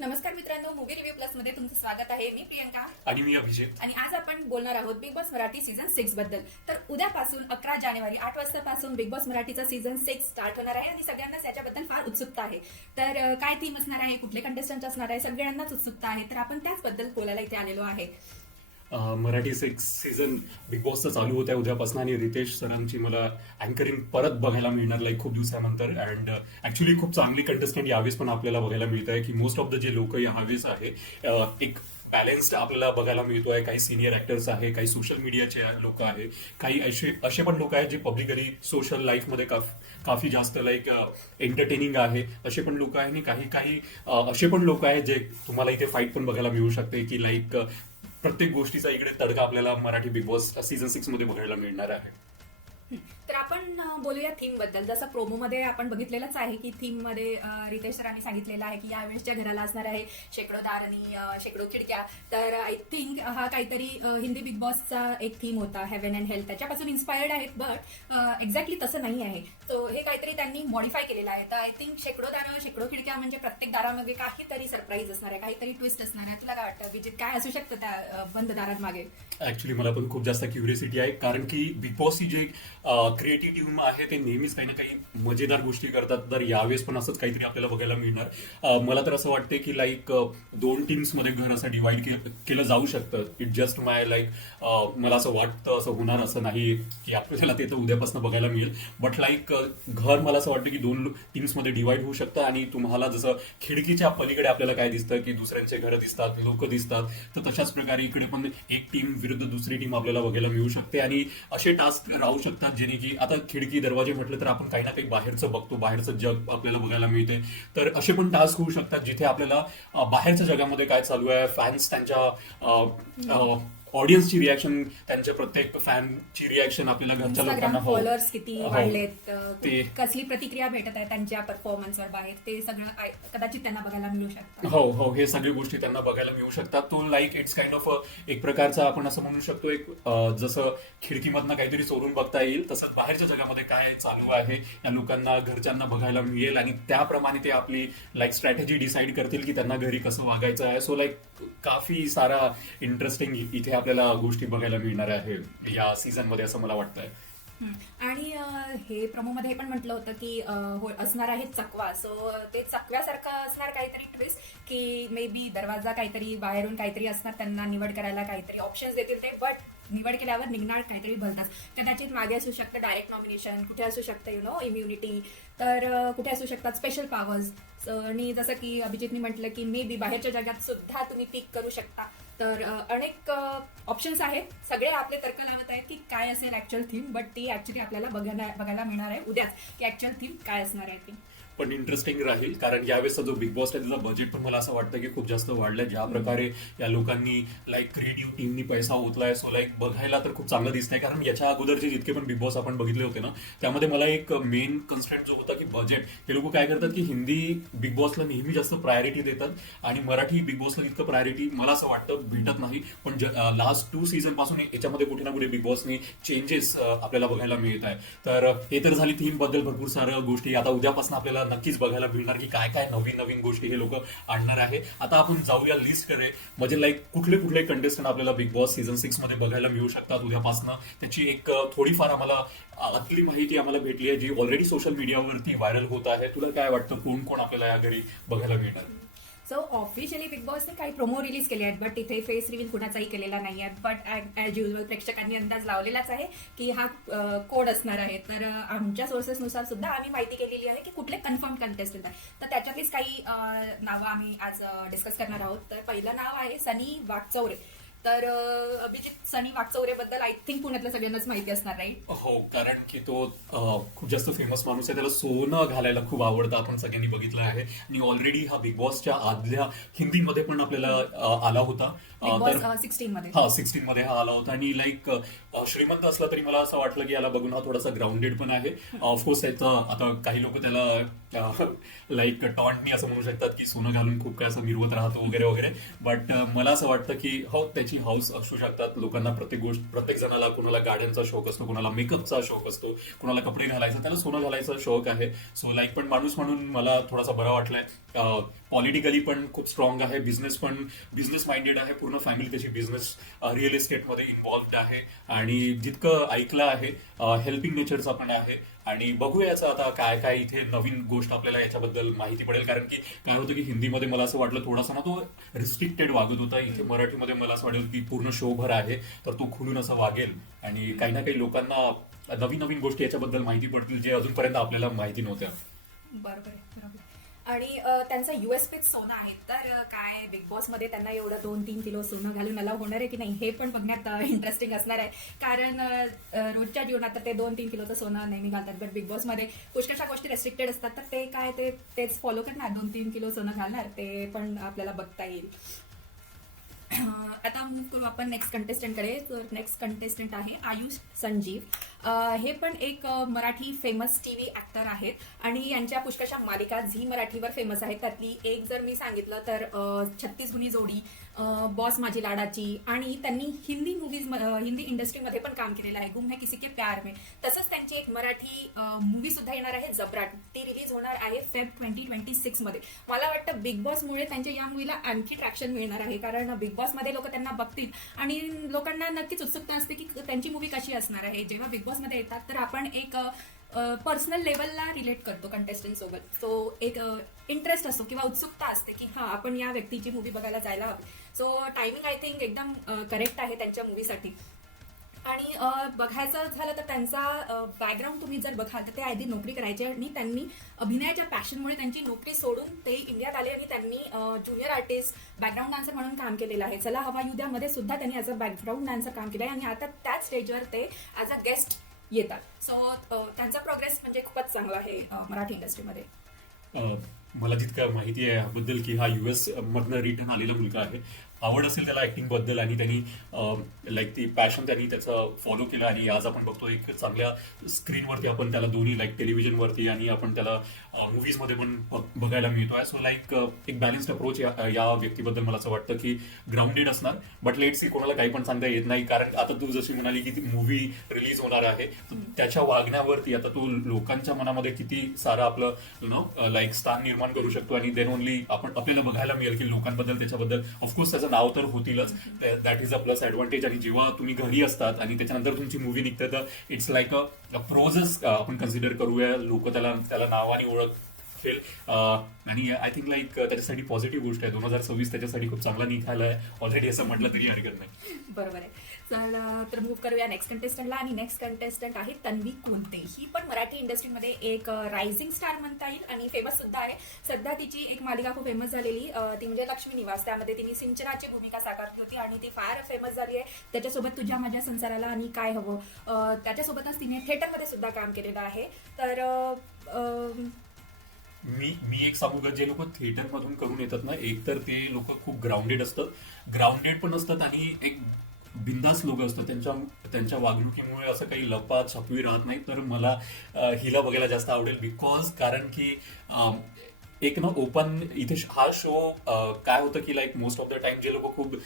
नमस्कार मित्रांनो, movie review plus मध्ये तुमचं स्वागत आहे. मी प्रियंका आणि मी अभिषेक. आणि आज आपण बोलणार आहोत बिग बॉस मराठी सीझन 6 बद्दल. तर उद्यापासून 11 जानेवारी 8 वाजतापासून बिग बॉस मराठीचा सीझन 6 स्टार्ट होणार आहे आणि सगळ्यांनाच याच्याबद्दल फार उत्सुकता आहे. तर काय थीम असणार आहे, कुठले कंटेस्टंट असणार आहे, सगळ्यांनाच उत्सुकता आहे. तर आपण त्याचबद्दल बोलायला इथे आलेलो आहे. मराठी 6 सीझन बिग बॉसचं चालू होत आहे उद्यापासून आणि रितेश सरांची मला अँकरिंग परत बघायला मिळणार लाईक खूप दिवसानंतर. अँड ऍक्च्युली खूप चांगली कंटेस्टंट यावेळेस पण आपल्याला बघायला मिळत आहे की मोस्ट ऑफ द जे लोक यावेळेस आहे एक बॅलन्स्ड आपल्याला बघायला मिळतोय. काही सिनियर ऍक्टर्स आहे, काही सोशल मीडियाचे लोक आहे, काही असे पण लोक आहेत जे पब्लिकली सोशल लाईफमध्ये काफी जास्त लाईक एंटरटेनिंग आहे असे पण लोक आहे. आणि काही असे पण लोक आहेत जे तुम्हाला इथे फाईट पण बघायला मिळू शकते की लाईक प्रत्येक गोष्टीचा इकडे तडका आपल्याला मराठी बिग बॉस सीझन 6 मध्ये बघायला मिळणार आहे. तर आपण बोलूया थीम बद्दल. जसं प्रोमो मध्ये आपण बघितलेलंच आहे की थीम मध्ये रितेश सरांनी सांगितलेलं आहे की यावेळेसच्या घराला असणार आहे शेकडो दार आणि शेकडो खिडक्या. तर आय थिंक हा काहीतरी हिंदी बिग बॉसचा एक थीम होता, हेवन अँड हेल्थ, त्याच्यापासून इन्स्पायर्ड आहेत. बट एक्झॅक्टली तसं नाही आहे. तो हे काहीतरी त्यांनी मॉडिफाय केलेलं आहे. तर आय थिंक शेकडो दार शेकडो खिडक्या म्हणजे प्रत्येक दारामध्ये काहीतरी सरप्राईज असणार आहे, काहीतरी ट्विस्ट असणार आहे. तुला काय वाटतं अभिजित, काय असू शकतं त्या बंद दारांमागे? ऍक्च्युली मला पण खूप जास्त क्युरियोसिटी आहे कारण की बिग बॉसची जे क्रिएटिव्ह टीम आहे ते नेहमीच काही ना काही मजेदार गोष्टी करतात. तर यावेळेस पण असंच काहीतरी आपल्याला बघायला मिळणार. मला तर असं वाटतं की लाईक दोन टीम्स मध्ये घर असं डिवाइड केलं जाऊ शकतं. इट जस्ट माय लाईक मला असं वाटतं असं होणार असं नाही की आपल्याला ते तर उद्यापासून बघायला मिळेल. बट लाईक घर मला असं वाटतं की दोन टीम्स मध्ये डिवाइड होऊ शकतं आणि तुम्हाला जसं खिडकीच्या पलीकडे आपल्याला काय दिसतं की दुसऱ्यांचे घर दिसतात, लोक दिसतात, तर तशाच प्रकारे इकडे पण एक टीम विरुद्ध दुसरी टीम आपल्याला बघायला मिळू शकते. आणि असे टास्क राहू शकतात जेणे की आता खिडकी दरवाजे म्हटलं तर आपण काही ना काही बाहेरचं बघतो, बाहेरचं जग आपल्याला बघायला मिळते. तर असे पण टास्क होऊ शकतात जिथे आपल्याला बाहेरच्या जगामध्ये काय चालू आहे, फॅन्स त्यांच्या ऑडियन्सची रिॲक्शन, त्यांच्या प्रत्येक फॅनची रिॲक्शन आपल्याला घरच्या लोकांना फॉलोअर्स किती वाढलेत, ते कसली प्रतिक्रिया भेटत आहे त्यांच्या परफॉर्मन्सवर बाहेर, ते सगळं कदाचित त्यांना बघायला मिळू शकतं. हो, हे सगळ्या गोष्टी त्यांना बघायला मिळू शकतात. तो लाईक इट्स काइंड ऑफ एक प्रकारचा आपण असं म्हणू शकतो एक जसं खिडकीमधनं काहीतरी चोरून बघता येईल तसंच बाहेरच्या जगामध्ये काय चालू आहे या लोकांना, घरच्यांना बघायला मिळेल आणि त्याप्रमाणे ते आपली लाईक स्ट्रॅटेजी डिसाईड करतील की त्यांना घरी कसं वागायचं आहे. सो लाईक काफी सारा इंटरेस्टिंग इथे आपल्याला गोष्टी बघायला मिळणार आहे या सीझन मध्ये असं मला वाटतंय. आणि हे प्रमोमध्ये हे पण म्हटलं होतं की असणार आहे चकवा. सो ते चकव्यासारखं असणार काहीतरी ट्विस्ट की मे बी दरवाजा काहीतरी बाहेरून काहीतरी असणार, त्यांना निवड करायला काहीतरी ऑप्शन्स देतील ते. बट निवड केल्यावर निघणार काहीतरी भलताच. कदाचित मागे असू शकतं डायरेक्ट नॉमिनेशन, कुठे असू शकतं इम्युनिटी, तर कुठे असू शकतात स्पेशल पॉवर्स. आणि जसं की अभिजितनी म्हटलं की मे बी बाहेरच्या जगात सुद्धा तुम्ही पिक करू शकता. तर अनेक ऑप्शन्स आहेत. सगळे आपले तर्क लावत आहेत की काय असेल ऍक्च्युअल थीम, बट ती ऍक्च्युली आपल्याला बघायला मिळणार आहे उद्याच की ऍक्च्युअल थीम काय असणार आहे ती. पण इंटरेस्टिंग राहील कारण यावेळेसचा जो बिग बॉस आहे त्याचा बजेट पण मला असं वाटतं की खूप जास्त वाढलंय. ज्या प्रकारे या लोकांनी लाईक क्रिएटिव्ह टीमनी पैसा ओतलाय, सो लाईक बघायला तर खूप चांगलं दिसतंय. कारण याच्या अगोदरचे जितके पण बिग बॉस आपण बघितले होते ना त्यामध्ये मला एक मेन कन्स्ट्रेंट जो होता की बजेट. हे लोक काय करतात की हिंदी बिग बॉसला नेहमी जास्त प्रायोरिटी देतात आणि मराठी बिग बॉसला तितकं प्रायोरिटी मला असं वाटतं भेटत नाही. पण लास्ट 2 सीझन पासून याच्यामध्ये कुठे ना कुठे बिग बॉसनी चेंजेस आपल्याला बघायला मिळत आहे. तर हे तर झाली थीम बद्दल भरपूर साऱ्या गोष्टी. आता उद्यापासून आपल्याला नक्कीच बघायला मिळणार की काय काय नवीन गोष्टी हे लोक आणणार आहे. आता आपण जाऊया लिस्ट कडे, म्हणजे लाईक कुठले कंटेस्टंट आपल्याला बिग बॉस सीझन 6 मध्ये बघायला मिळू शकतात उद्यापासून. त्याची एक थोडीफार आम्हाला आतली माहिती आम्हाला भेटली आहे जी ऑलरेडी सोशल मीडियावरती व्हायरल होत आहे. तुला काय वाटतं कोण कोण आपल्याला या घरी बघायला मिळणार? सो ऑफिशियली बिग बॉसने काही प्रोमो रिलीज केले आहेत, बट तिथे फेस रिव्हील कुणाचाही केलेला नाही आहे. बट ॲज युजल प्रेक्षकांनी अंदाज लावलेलाच आहे की हा कोड असणार आहे. तर आमच्या सोर्सेसनुसार सुद्धा आम्ही माहिती केलेली आहे की कुठले कन्फर्म कंटेस्टंट आहे. तर त्याच्यातलीच काही नावं आम्ही आज डिस्कस करणार आहोत. तर पहिलं नाव आहे सनी वाकचौरे. तर अभिजित, सनी वाकचौरेबद्दल आय थिंक पुण्यातल्या सगळ्यांनाच माहिती असणार, राईट? हो, कारण की तो खूप जास्त फेमस माणूस आहे. त्याला सोनं घालायला खूप आवडतं, आपण सगळ्यांनी बघितलं आहे. आणि ऑलरेडी हा बिग बॉसच्या आदल्या हिंदीमध्ये पण आपल्याला आला होता. तर 16 मध्ये, हा 16 मध्ये हा आला होता. आणि लाईक श्रीमंत असला तरी मला असं वाटलं की याला बघून हा थोडासा ग्राउंडेड पण आहे. ऑफकोर्स त्याचा आता काही लोक त्याला लाईक टॉन्टनी असं म्हणू शकतात की सोनं घालून खूप काय असं मिरवत राहतो वगैरे वगैरे. बट मला असं वाटतं की हो, त्याची हाऊस असू शकतात. लोकांना प्रत्येक जणाला, कुणाला गाड्यांचा शौक असतो, कुणाला मेकअपचा शौक असतो, कुणाला कपडे घालायचा, त्याला सोनं घालायचा शौक आहे. सो लाईक पण माणूस म्हणून मला थोडासा बरा वाटलाय. पॉलिटिकली पण खूप स्ट्रॉंग आहे, बिझनेस माइंडेड आहे, पूर्ण फॅमिली त्याची बिझनेस रिअल इस्टेटमध्ये इन्व्हॉल्व्ड आहे आणि जितकं ऐकलं आहे हेल्पिंग नेचरचा पण आहे. आणि बघूया याचं आता काय काय इथे नवीन गोष्ट आपल्याला याच्याबद्दल माहिती पडेल. कारण की काय होतं की हिंदीमध्ये मला असं वाटलं थोडासा ना तो रिस्ट्रिक्टेड वागत होता. इथे मराठीमध्ये मला असं वाटेल की पूर्ण शोभर आहे, तर तो खुलून असं वागेल आणि काही ना काही लोकांना नवीन नवीन गोष्टी याच्याबद्दल माहिती पडतील जे अजूनपर्यंत आपल्याला माहिती नव्हत्या. बरोबर आहे, बरोबर. आणि त्यांचा USPच सोनं आहे. तर काय बिग बॉसमध्ये त्यांना एवढं 2-3 किलो सोनं घालून अलाव होणार आहे की नाही हे पण बघण्यात इंटरेस्टिंग असणार आहे. कारण रोजच्या जीवनात तर ते 2-3 किलोचं सोनं नेहमी घालतात, बट बिग बॉसमध्ये पुष्कळशा गोष्टी रेस्ट्रिक्टेड असतात. तर ते काय तेच फॉलो करणार, 2-3 किलो सोनं घालणार, ते पण आपल्याला बघता येईल. आता मूव्ह करू आपण नेक्स्ट कंटेस्टंटकडे. तर नेक्स्ट कंटेस्टंट आहे आयुष संजीव. हे पण एक मराठी फेमस टीव्ही ऍक्टर आहेत आणि यांच्या पुष्कळशा मालिका झी मराठीवर फेमस आहेत. त्यातली एक जर मी सांगितलं तर 36 गुणी जोडी, बॉस माझी लाडाची, आणि त्यांनी हिंदी इंडस्ट्रीमध्ये पण काम केलेलं आहे, गुम है किसी के प्यार में. तसंच त्यांची एक मराठी मूवी सुद्धा येणार आहे जबराट. ती रिलीज होणार आहे फेब 2026 मध्ये. मला वाटतं बिग बॉसमुळे त्यांच्या या मूवीला आणखी ट्रॅक्शन मिळणार आहे, कारण बिग बॉसमध्ये लोक त्यांना बघतील आणि लोकांना नक्कीच उत्सुकता असते की त्यांची मूवी कशी असणार आहे. जेव्हा बिग बॉसमध्ये येतात तर आपण एक पर्सनल लेवलला रिलेट करतो कंटेस्टंट सोबत. सो एक इंटरेस्ट असतो किंवा उत्सुकता असते की हा आपण या व्यक्तीची मूवी बघायला जायला हवी. सो टायमिंग आय थिंक एकदम करेक्ट आहे त्यांच्या मूवीसाठी. आणि बघायचं झालं तर त्यांचा बॅकग्राऊंड तुम्ही जर बघाल तर ते आधी नोकरी करायचे आणि त्यांनी अभिनयाच्या पॅशनमुळे त्यांची नोकरी सोडून ते इंडियात आले आणि त्यांनी ज्युनियर आर्टिस्ट, बॅकग्राऊंड डान्सर म्हणून काम केलेलं आहे. चला हवा युद्धा मध्ये सुद्धा त्यांनी ॲज अ बॅकग्राऊंड डान्सर काम केलं आहे आणि आता त्याच स्टेजवर ते ॲज अ गेस्ट येतात. सो त्यांचा प्रोग्रेस म्हणजे खूपच चांगला आहे मराठी इंडस्ट्रीमध्ये. मला जितकं माहिती आहे याबद्दल की हा US मधनं रिटर्न आलेला मुलगा आहे. आवड असेल त्याला ऍक्टिंग बद्दल आणि त्यांनी लाईक ती पॅशन त्यांनी त्याचं फॉलो केलं आणि आज आपण बघतो एक चांगल्या स्क्रीनवरती आपण त्याला दोन्ही लाईक टेलिव्हिजनवरती आणि आपण त्याला मूवीजमध्ये पण बघायला मिळतोय. सो लाईक एक बॅलन्स्ड अप्रोच या व्यक्तीबद्दल मला असं वाटतं की ग्राउंडेड असणार. बट लेट सी, कोणाला काही पण सांगता येत नाही, कारण आता तू जशी म्हणाली की ती मूवी रिलीज होणार आहे, त्याच्या वागण्यावरती आता तू लोकांच्या मनामध्ये किती सारं आपलं लाईक स्थान निर्माण करू शकतो आणि देन ओनली आपल्याला बघायला मिळेल की लोकांबद्दल त्याच्याबद्दल ऑफकोर्स त्याचं नाव तर होतीलच. That is a plus advantage. आणि जेव्हा तुम्ही घरी असतात आणि त्याच्यानंतर तुमची मूवी निघते तर इट्स लाईक अ प्रोजच आपण कन्सिडर करूया. लोक त्याला नावाने ओळखेल आणि आय थिंक लाईक त्याच्यासाठी पॉझिटिव्ह गोष्ट आहे. 2026 त्याच्यासाठी खूप चांगला निघाला आहे ऑलरेडी असं म्हटलं तरी हरकत नाही. बरोबर आहे. तर मूव्ह करूया नेक्स्ट कंटेस्टंटला. आणि नेक्स्ट कंटेस्टंट आहे तन्वी कुंते. ही पण मराठी इंडस्ट्रीमध्ये एक रायझिंग स्टार म्हणता येईल आणि फेमस सुद्धा आहे. सध्या तिची एक मालिका खूप फेमस झालेली, ती म्हणजे लक्ष्मी निवास. त्यामध्ये तिने सिंचनाची भूमिका साकारली होती आणि ती फार फेमस झाली आहे. त्याच्यासोबत तुझ्या माझ्या संसाराला आणि काय हवं, त्याच्यासोबतच तिने थिएटरमध्ये सुद्धा काम केलेलं आहे. तर मी एक सांगू का, जे लोक थिएटर मधून करून येतात ना, एक तर ते लोक खूप ग्राउंडेड पण असतात आणि एक बिंदास लोक असतात. त्यांच्या वागणुकीमुळे असं काही लपा छपवी राहत नाही. तर मला हिला बघायला जास्त आवडेल कारण की एक ना ओपन इथे हा शो काय होतं की like most of the time जे लोक खूप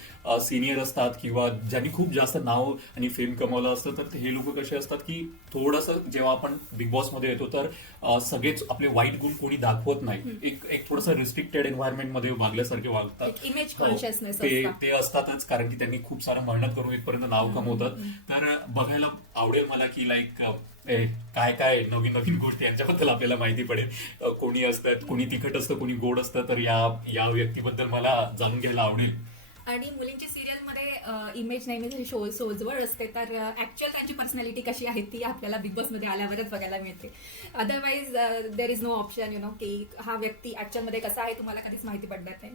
सिनियर असतात किंवा ज्यांनी खूप जास्त नाव आणि फेम कमवलं असतं, तर हे लोक कसे असतात की थोडंसं जेव्हा आपण बिग बॉसमध्ये येतो तर सगळेच आपले वाईट गुण कोणी दाखवत नाही. एक थोडंसं रिस्ट्रिक्टेड एन्व्हायरमेंटमध्ये वागल्यासारखे वागतात. इमेज कॉन्शियसनेस ते असतातच, कारण की त्यांनी खूप सारं मेहनत करून इथपर्यंत नाव कमवतात. तर बघायला आवडेल मला की लाईक काय नवीन गोष्टी यांच्याबद्दल आपल्याला माहिती पडेल. कोणी असतात, कोणी तिखट असतं, कोणी गोड असतं, तर या व्यक्तीबद्दल मला जाणून घ्यायला आवडेल. आणि मुलींची सिरियलमध्ये इमेज नेहमी सोजवळ असते, तर ऍक्च्युअल त्यांची पर्सनॅलिटी कशी आहे ती आपल्याला बिग बॉसमध्ये आल्यावरच बघायला मिळते. Otherwise there is no option की हा व्यक्ती ऍक्च्युअलमध्ये कसा आहे तुम्हाला कधीच माहिती पडणार नाही.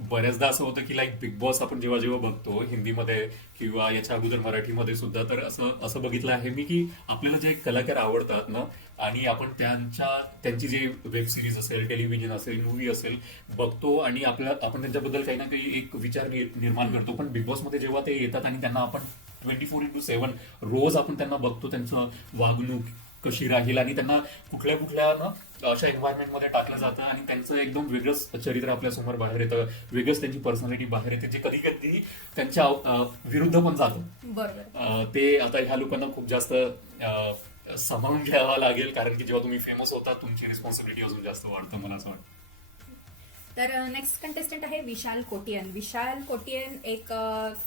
बऱ्याचदा असं होतं की लाईक बिग बॉस आपण जेव्हा बघतो हिंदीमध्ये किंवा याच्या अगोदर मराठीमध्ये सुद्धा, तर असं बघितलं आहे मी की आपल्याला जे कलाकार आवडतात ना आणि आपण त्यांची जे वेब सिरीज असेल, टेलिव्हिजन असेल, मूवी असेल बघतो आणि आपण त्यांच्याबद्दल काही ना काही एक विचार निर्माण करतो. पण बिग बॉसमध्ये जेव्हा ते येतात आणि त्यांना आपण 24x7 रोज आपण त्यांना बघतो, त्यांचं वागणूक कशी राहील आणि त्यांना कुठल्या कुठल्या ना अशा एन्व्हायरमेंटमध्ये टाकलं जातं आणि त्यांचं एकदम वेगळंच चरित्र आपल्या समोर बाहेर येतं, वेगळंच त्यांची पर्सनॅलिटी बाहेर येते, जे कधी कधी त्यांच्या विरुद्ध पण जातं. बरोबर. ते आता ह्या लोकांना खूप जास्त सांभाळून घ्यावा लागेल, कारण की जेव्हा तुम्ही फेमस होता तुमची रिस्पॉन्सिबिलिटी अजून जास्त वाढतं, मला असं वाटतं. तर नेक्स्ट कंटेस्टंट आहे विशाल कोटियन. विशाल कोटियन एक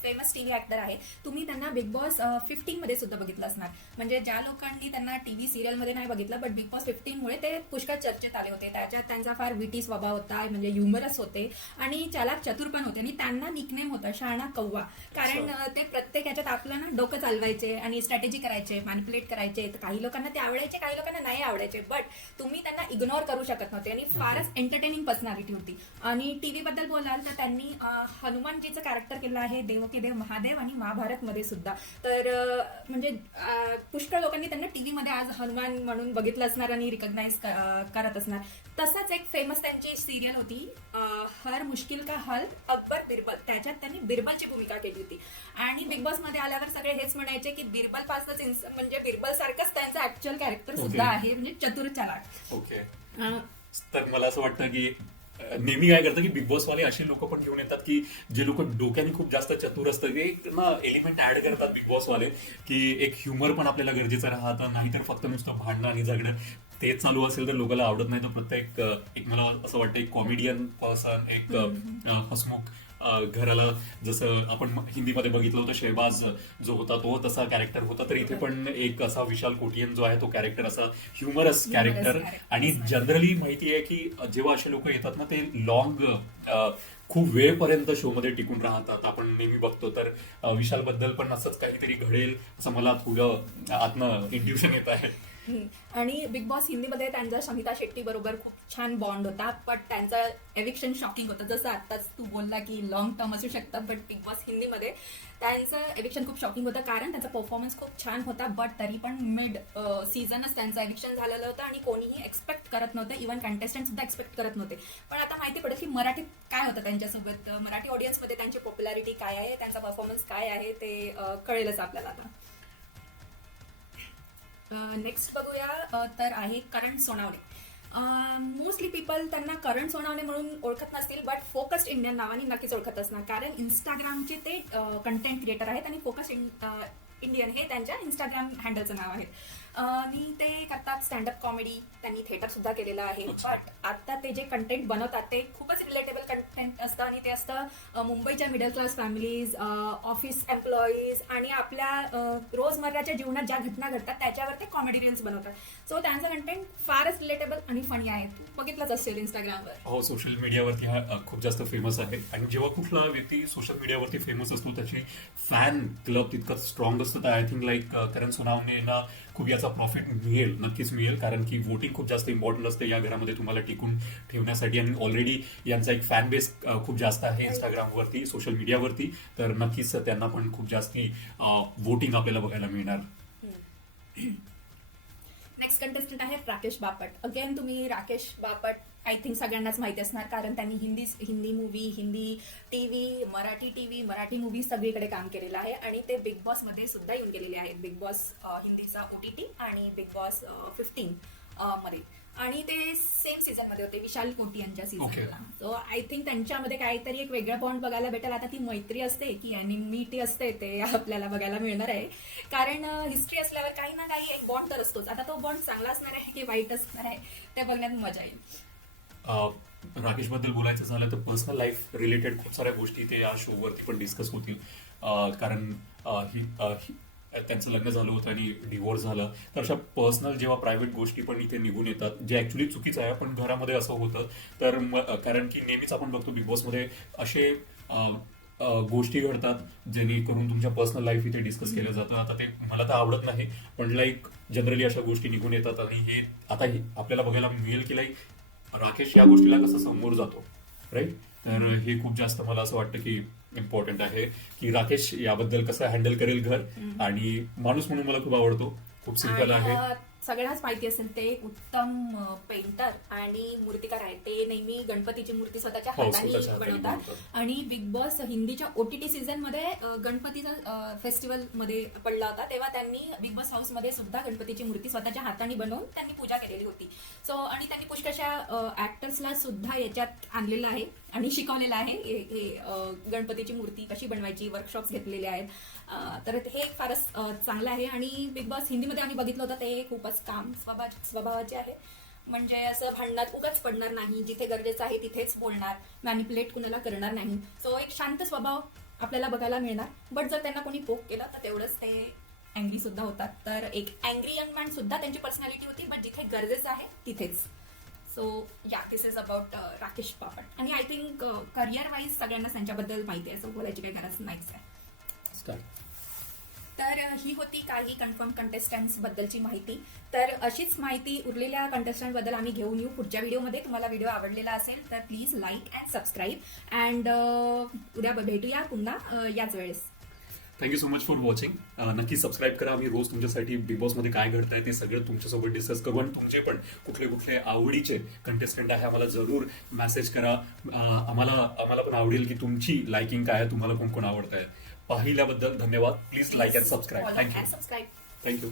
फेमस टीव्ही ऍक्टर आहे. तुम्ही त्यांना बिग बॉस 15 मध्ये सुद्धा बघितलं असणार. म्हणजे ज्या लोकांनी त्यांना टीव्ही सिरियलमध्ये नाही बघितलं, बट बिग बॉस 15 मुळे ते पुष्कळ चर्चेत आले होते. त्याच्यात त्यांचा फार विटी स्वभाव होता, म्हणजे ह्युमरस होते आणि चालाक चतुर पण होते आणि त्यांना निकनेम होता शहाणा कौवा. कारण ते प्रत्येक याच्यात आपलं ना डोकं चालवायचे आणि स्ट्रॅटेजी करायचे, मॅनिपुलेट करायचे. तर काही लोकांना ते आवडायचे, काही लोकांना नाही आवडायचे, बट तुम्ही त्यांना इग्नोर करू शकत नव्हते आणि फारच एंटरटेनिंग पर्सनॅलिटी होती. आणि टीव्ही बद्दल बोलाल तर त्यांनी हनुमानजीचं कॅरेक्टर केलं आहे देवकी देव महादेव आणि महाभारत मध्ये सुद्धा. तर म्हणजे पुष्कळ लोकांनी त्यांना टीव्ही मध्ये आज हनुमान म्हणून बघितलं असणार आणि रिकॉग्नाइज करत असणार. तसंच एक फेमस त्यांची सिरियल होती हर मुश्किल का हल अकबर बिरबल. त्याच्यात त्यांनी बिरबलची भूमिका केली होती आणि बिग बॉस मध्ये आल्यावर सगळे हेच म्हणायचे की बिरबल पासूनच म्हणजे बिरबल सारखंच त्यांचं ऍक्च्युअल कॅरेक्टर सुद्धा आहे, म्हणजे चतुर चालाक. ओके. तर मला असं वाटतं की नेहमी काय करतं की बिग बॉस वाले असे लोक पण घेऊन येतात की जे लोक डोक्याने खूप जास्त चतुर असतात, ते एक ना एलिमेंट ऍड करतात बिग बॉस वाले, की एक ह्युमर पण आपल्याला गरजेचं राहतं, नाहीतर फक्त नुसतं भांडणं आणि झगडं तेच चालू असेल तर लोकांना आवडत नाही. तर प्रत्येक एक मला असं वाटतं एक कॉमेडियन पर्सन, एक हसमुख घराला, जसं आपण हिंदीमध्ये बघितलं होतं शहबाज जो होता तो तसा कॅरेक्टर होता, तर इथे पण एक असा विशाल कोटियन जो आहे तो कॅरेक्टर असा ह्युमरस कॅरेक्टर. आणि जनरली माहिती आहे की जेव्हा असे लोक येतात ना ते लॉंग खूप वेळपर्यंत शो मध्ये टिकून राहतात, आपण नेहमी बघतो. तर विशाल बद्दल पण असंच काहीतरी घडेल असं मला थोडं आतनं इंट्युशन येत आहे. आणि बिग बॉस हिंदीमध्ये त्यांचा शमिता शेट्टी बरोबर खूप छान बॉन्ड होता, बट त्यांचं एविक्शन शॉकिंग होतं. जसं आत्ताच तू बोलला की लॉंग टर्म असू शकतात, बट बिग बॉस हिंदीमध्ये त्यांचं एविक्शन खूप शॉकिंग होतं, कारण त्यांचा परफॉर्मन्स खूप छान होता, बट तरी पण मिड सीझनच त्यांचं एविक्शन झालेलं होतं आणि कोणीही एक्सपेक्ट करत नव्हतं, इव्हन कंटेस्टंट सुद्धा एक्सपेक्ट करत नव्हते. पण आता माहिती पडेल की मराठीत काय होतं त्यांच्यासोबत, मराठी ऑडियन्समध्ये त्यांची पॉप्युलॅरिटी काय आहे, त्यांचा परफॉर्मन्स काय आहे ते कळेलच आपल्याला आता. नेक्स्ट बघूया तर आहे करण सोनावणे. मोस्टली पीपल त्यांना करण सोनावणे म्हणून ओळखत नसतील, बट फोकस्ड इंडियन नावाने नक्कीच ओळखत असणार, कारण इंस्टाग्रामचे ते कंटेंट क्रिएटर आहेत आणि फोकस्ड इंडियन हे त्यांच्या इंस्टाग्राम हँडलचं नाव आहे. आणि ते करतात स्टँडअप कॉमेडी, त्यांनी थिएटर सुद्धा केलेलं आहे. बट आता ते जे कंटेंट बनवतात ते खूपच रिलेटेबल कंटेंट असतं आणि ते असतं मुंबईच्या middle class families, office employees आणि आपल्या रोजमर्राच्या जीवनात ज्या घटना घडतात त्याच्यावर ते कॉमेडी रील्स बनवतात. सो त्यांचं कंटेंट फारच रिलेटेबल आणि फनी आहे. तू बघितलंच असेल इंस्टाग्रामवर. हो, सोशल मीडियावरती हा खूप जास्त फेमस आहे. आणि जेव्हा कुठला व्यक्ती सोशल मीडियावरती फेमस असतो त्याची फॅन क्लब तितकं स्ट्रॉंग असतं. तर आय थिंक लाईक करण सोनावणेंना खूप याचा प्रॉफिट मिळेल, नक्कीच मिळेल, कारण की वोटिंग खूप जास्त इम्पॉर्टंट असते या घरामध्ये तुम्हाला टिकून ठेवण्यासाठी. आणि ऑलरेडी यांचा एक फॅन बेस खूप जास्त आहे इंस्टाग्रामवरती, सोशल मीडियावरती. तर नक्कीच त्यांना पण खूप जास्ती वोटिंग आपल्याला बघायला मिळणार. नेक्स्ट कंटेस्टंट आहे राकेश बापट. अगेन तुम्ही राकेश बापट आय थिंक सगळ्यांनाच माहिती असणार, कारण त्यांनी Hindi movie, Hindi TV, Marathi movie सगळीकडे काम केलेलं आहे आणि ते बिग बॉस मध्ये सुद्धा येऊन गेलेले आहेत. बिग बॉस हिंदीचा OTT आणि बिग बॉस 15 मध्ये, आणि ते सेम सीझन मध्ये होते विशाल कोटियनच्या सीझनला. सो आय थिंक त्यांच्यामध्ये काहीतरी एक वेगळा बॉन्ड बघायला भेटेल. आता ती मैत्री असते की एनिमिटी असते ते आपल्याला बघायला मिळणार आहे, कारण हिस्ट्री असल्यावर काही ना काही एक बॉन्ड तर असतोच. आता तो बॉन्ड चांगला असणार आहे की वाईट असणार आहे ते बघण्यात मजा येईल. राकेश बद्दल बोलायचं झालं तर पर्सनल लाईफ रिलेटेड खूप साऱ्या गोष्टी ते या शो वरती पण डिस्कस होतील, कारण त्यांचं लग्न झालं होतं आणि डिवोर्स झालं. तर अशा पर्सनल जेव्हा प्रायव्हेट गोष्टी पण इथे निघून येतात, जे ऍक्च्युली चुकीचं आहे, पण घरामध्ये असं होतं. तर कारण की नेहमीच आपण बघतो बिग बॉसमध्ये असे गोष्टी घडतात जेणेकरून तुमच्या पर्सनल लाईफ इथे डिस्कस केलं जातं. आता ते मला तर आवडत नाही, पण लाईक जनरली अशा गोष्टी निघून येतात आणि हे आता आपल्याला बघायला मिळेल की लाईक राकेश या गोष्टीला कसं समोर जातो, राईट. तर हे खूप जास्त मला असं वाटतं की इम्पॉर्टंट आहे की राकेश याबद्दल कसं हँडल करेल घर. आणि माणूस म्हणून मला खूप आवडतो, खूप सिंपल आहे. सगळ्यांनाच माहिती असेल ते एक उत्तम पेंटर आणि मूर्तिकार आहेत. ते नेहमी गणपतीची मूर्ती स्वतःच्या हो, हाताने स्वतःच्या हाताने बनवतात. बनवतात. आणि बिग बॉस हिंदीच्या OTT सीझन मध्ये गणपतीचा फेस्टिवल मध्ये पडला होता, तेव्हा त्यांनी बिग बॉस हाऊस मध्ये सुद्धा गणपतीची मूर्ती स्वतःच्या हाताने बनवून त्यांनी पूजा केलेली होती. सो आणि त्यांनी पुष्कळशा ऍक्टर्सला सुद्धा याच्यात आणलेलं आहे आणि शिकवलेलं आहे गणपतीची मूर्ती कशी बनवायची, वर्कशॉप्स घेतलेले आहेत. तर हे फारच चांगलं आहे. आणि बिग बॉस हिंदीमध्ये आम्ही बघितलं होतं, ते खूपच काम स्वभावाचे आहे. म्हणजे असं भांडणात उगाच पडणार नाही, जिथे गरजेचं आहे तिथेच बोलणार, मॅनिपुलेट कुणाला करणार नाही. सो एक शांत स्वभाव आपल्याला बघायला मिळणार. बट जर त्यांना कोणी पोक केलं तर तेवढंच ते अँग्री सुद्धा होतात. तर एक अँग्री यंग मॅन सुद्धा त्यांची पर्सनॅलिटी होती, बट जिथे गरजेचं आहे तिथेच. सो या दिस इज अबाउट राकेश पापड. आणि आय थिंक करिअर वाईज सगळ्यांना त्यांच्याबद्दल माहिती आहे, असं बोलायची काही गरज नाहीच आहे. तर ही होती काही कन्फर्म कंटेस्टंट्स बद्दलची माहिती. तर अशीच माहिती उरलेल्या कंटेस्टंट बद्दल आम्ही घेऊन येऊ पुढच्या व्हिडिओमध्ये. तुम्हाला व्हिडिओ आवडलेला असेल तर please like and subscribe. And उद्या भेटूया पुन्हा याच वेळेस. Thank you so much for watching. नक्की सबस्क्राईब करा. आम्ही रोज तुमच्यासाठी बिग बॉसमध्ये काय घडत आहे ते सगळं तुमच्यासोबत डिस्कस करू. आणि तुमचे पण कुठले कुठले आवडीचे कंटेस्टंट आहे आम्हाला जरूर मेसेज करा. आम्हाला पण आवडेल की तुमची लाइकिंग काय आहे, तुम्हाला कोण कोण आवडत आहे. पाहिल्याबद्दल धन्यवाद. Please like and subscribe. Follow and subscribe. Thank you.